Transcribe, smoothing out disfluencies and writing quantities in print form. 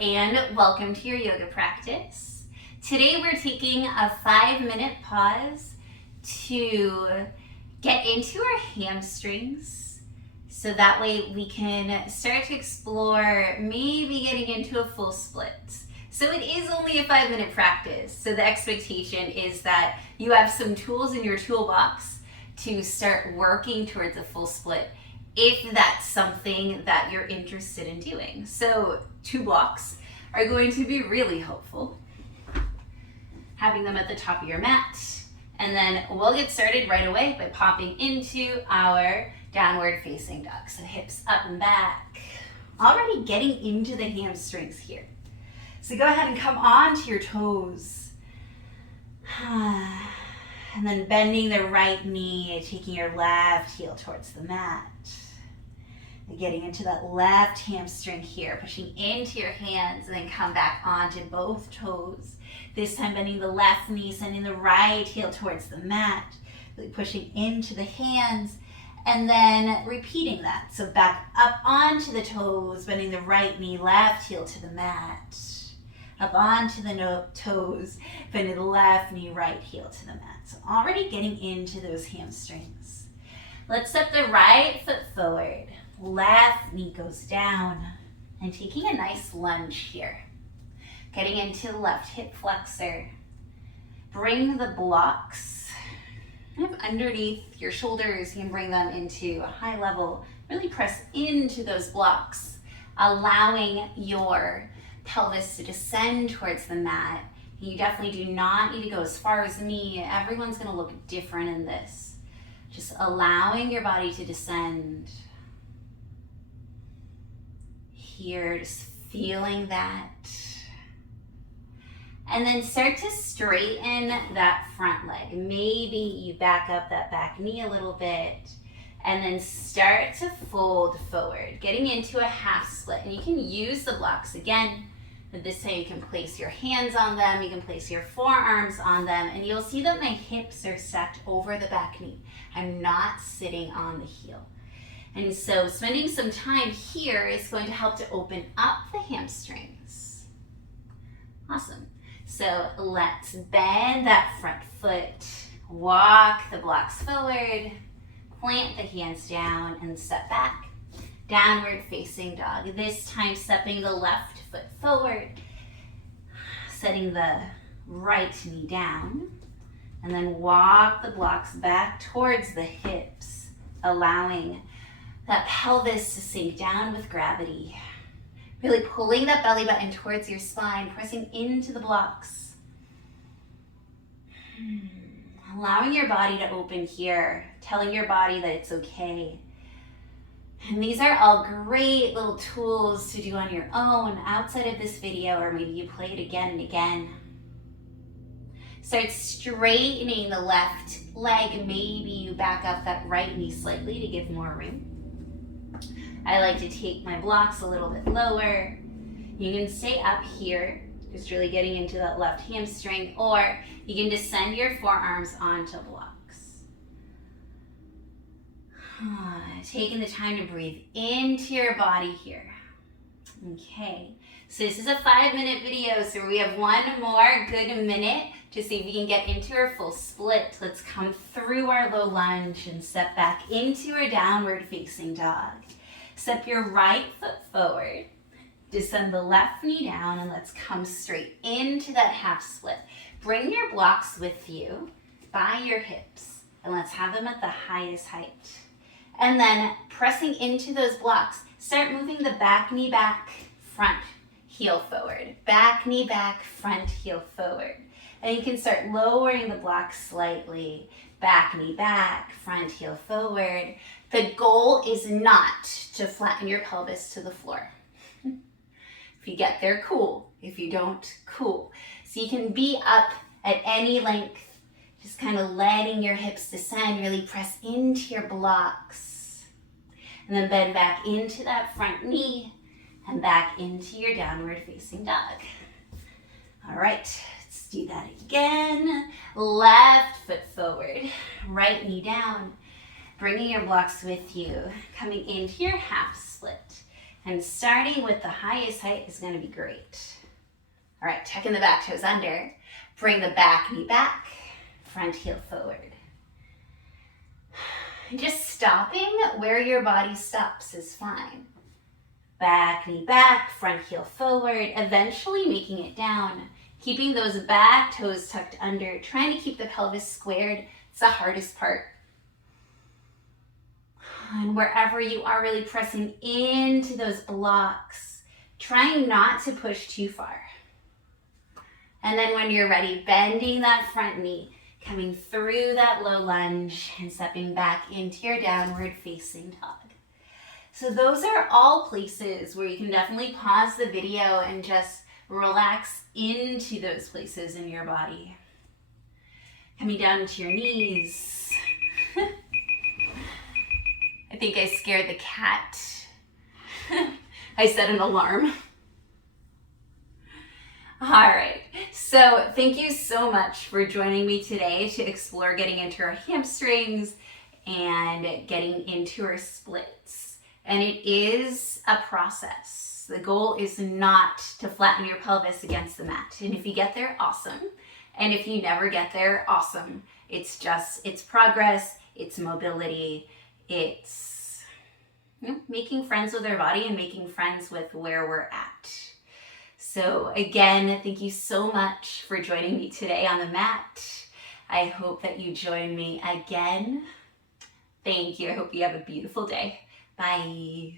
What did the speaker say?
and welcome to your yoga practice. Today we're taking a 5-minute pause to get into our hamstrings so that way we can start to explore maybe getting into a full split. So it is only a 5-minute practice, so the expectation is that you have some tools in your toolbox to start working towards a full split if that's something that you're interested in doing. So 2 blocks are going to be really helpful. Having them at the top of your mat. And then we'll get started right away by popping into our downward facing dog. So hips up and back. Already getting into the hamstrings here. So go ahead and come onto your toes. And then bending the right knee, taking your left heel towards the mat. And getting into that left hamstring here, pushing into your hands and then come back onto both toes. This time bending the left knee, sending the right heel towards the mat, really pushing into the hands, and then repeating that. So back up onto the toes, bending the right knee, left heel to the mat. Up onto the toes, bending the left knee, right heel to the mat. So already getting into those hamstrings. Let's step the right foot forward. Left knee goes down and taking a nice lunge here. Getting into the left hip flexor. Bring the blocks kind of underneath your shoulders. You can bring them into a high level. Really press into those blocks, allowing your pelvis to descend towards the mat. You definitely do not need to go as far as me. Everyone's going to look different in this. Just allowing your body to descend. Here, just feeling that. And then start to straighten that front leg. Maybe you back up that back knee a little bit and then start to fold forward, getting into a half split. And you can use the blocks again, but this time you can place your hands on them, you can place your forearms on them, and you'll see that my hips are stacked over the back knee. I'm not sitting on the heel. And so spending some time here is going to help to open up the hamstrings. Awesome. So let's bend that front foot, walk the blocks forward, plant the hands down and step back. Downward facing dog. This time stepping the left foot forward, setting the right knee down, and then walk the blocks back towards the hips, allowing that pelvis to sink down with gravity. Really pulling that belly button towards your spine, pressing into the blocks. Allowing your body to open here, telling your body that it's okay. And these are all great little tools to do on your own outside of this video, or maybe you play it again and again. Start straightening the left leg. Maybe you back up that right knee slightly to give more room. I like to take my blocks a little bit lower. You can stay up here, just really getting into that left hamstring, or you can descend your forearms onto blocks. Taking the time to breathe into your body here. Okay, so this is a 5-minute video, so we have one more good minute to see if we can get into our full split. Let's come through our low lunge and step back into our downward facing dog. Step your right foot forward, descend the left knee down, and let's come straight into that half split. Bring your blocks with you by your hips, and let's have them at the highest height. And then pressing into those blocks, start moving the back knee back, front heel forward. Back knee back, front heel forward. And you can start lowering the blocks slightly. Back knee back, front heel forward. The goal is not to flatten your pelvis to the floor. If you get there, cool. If you don't, cool. So you can be up at any length, just kind of letting your hips descend, really press into your blocks. And then bend back into that front knee and back into your downward facing dog. All right, let's do that again. Left foot forward, right knee down. Bringing your blocks with you, coming into your half split. And starting with the highest height is going to be great. All right, tucking the back toes under. Bring the back knee back, front heel forward. Just stopping where your body stops is fine. Back knee back, front heel forward, eventually making it down. Keeping those back toes tucked under, trying to keep the pelvis squared. It's the hardest part. And wherever you are, really pressing into those blocks, trying not to push too far. And then when you're ready, bending that front knee, coming through that low lunge and stepping back into your downward facing dog. So those are all places where you can definitely pause the video and just relax into those places in your body. Coming down to your knees. I think I scared the cat. I set an alarm. All right, so thank you so much for joining me today to explore getting into our hamstrings and getting into our splits. And it is a process. The goal is not to flatten your pelvis against the mat. And if you get there, awesome. And if you never get there, awesome. It's progress, it's mobility, it's making friends with our body and making friends with where we're at. So again, thank you so much for joining me today on the mat. I hope that you join me again. Thank you. I hope you have a beautiful day. Bye.